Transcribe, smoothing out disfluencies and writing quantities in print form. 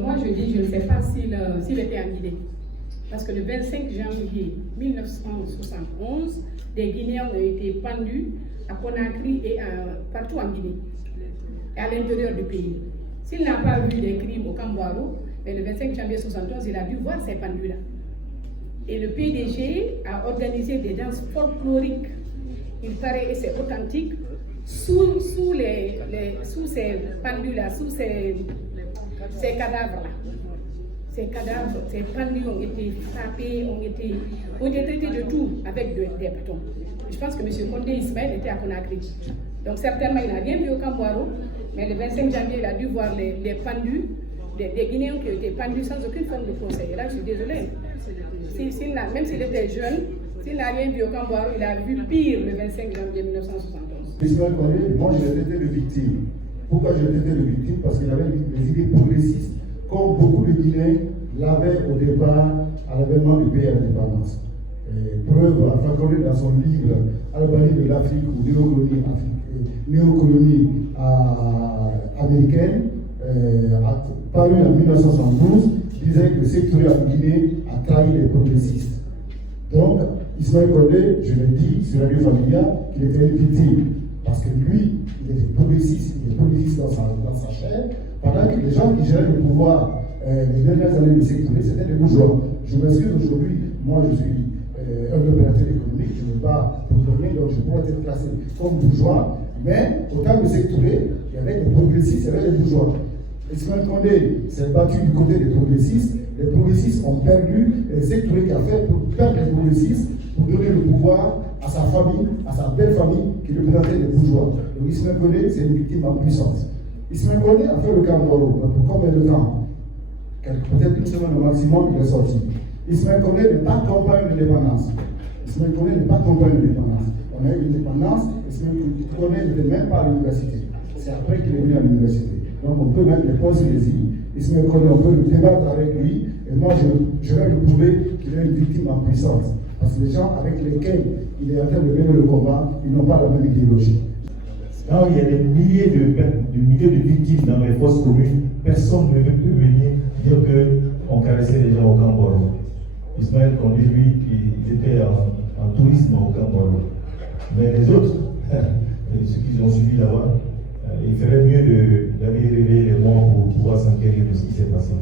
Moi, je dis, je ne sais pas s'il était en Guinée. Parce que le 25 janvier 1971, des Guinéens ont été pendus à Conakry et partout en Guinée, et à l'intérieur du pays. S'il n'a pas vu des crimes au Camboiro, mais le 25 janvier 1971, il a dû voir ces pendus-là. Et le PDG a organisé des danses folkloriques, il paraît, et c'est authentique, sous ces pendus-là, sous ces cadavres-là. Ces cadavres, ces pendus ont été frappés, ont été traités de tout avec des bâtons. Je pense que M. Condé Ismaël était à Conakry. Donc certainement, il n'a rien vu au Camboiro, mais le 25 janvier, il a dû voir les pendus, des Guinéens qui ont été pendus sans aucune forme de procès. Et là, je suis désolée. Même s'il était jeune, s'il n'a rien vu au Camboiro, il a vu pire le 25 janvier 1971. Ismaël Condé, moi je l'ai traité de victime. Pourquoi je l'ai traité de victime? Parce qu'il avait des idées progressistes, comme beaucoup de Guinéens l'avaient au départ à l'avènement du pays à l'indépendance. Preuve, Alpha Condé dans son livre Albanie de l'Afrique ou néocolonie américaine, paru en 1972, disait que Sékou Touré en Guinée a trahi les progressistes. Donc, Ismaël Condé, je l'ai dit sur Radio Familia, qu'il était une victime. Parce que lui, il était progressiste dans sa chair, pendant que les gens qui géraient le pouvoir les dernières années de Sékou Touré, c'était des bourgeois. Je m'excuse aujourd'hui, moi je suis un opérateur économique, je ne veux pas programmer, donc je pourrais être classé comme bourgeois, mais au temps de Sékou Touré, il y avait des progressistes, il y avait des bourgeois. Ismaël Condé s'est battu du côté des progressistes, les progressistes ont perdu, et Sékou Touré qui a fait pour perdre les progressistes, pour donner le pouvoir à sa famille, à sa belle famille qui représentait les bourgeois. Donc Ismaël Condé, c'est une victime en puissance. Ismaël Condé a fait le Camboiro, pour combien de temps? Peut-être une semaine au maximum, il est sorti. Ismaël Condé n'est pas campagne de l'indépendance. Ismaël Condé n'est pas campagne de l'indépendance. On a eu l'indépendance, Ismaël Condé n'était même pas à l'université. C'est après qu'il est venu à l'université. Donc on peut mettre les points sur les i. Ismaël Condé, on peut le débattre avec lui, et moi je vais lui prouver qu'il est une victime en puissance. Parce que les gens avec lesquels il est en train de mener le combat, ils n'ont pas la même idéologie. Quand il y a des milliers de victimes dans les fosses communes, personne ne veut plus venir dire qu'on caressait les gens au Camboiro. Ismaël Condé, lui, il était en tourisme au Camboiro. Mais les autres, ceux qui ont suivi là-bas, il ferait mieux d'aller réveiller les morts pour pouvoir s'enquérir de ce qui s'est passé.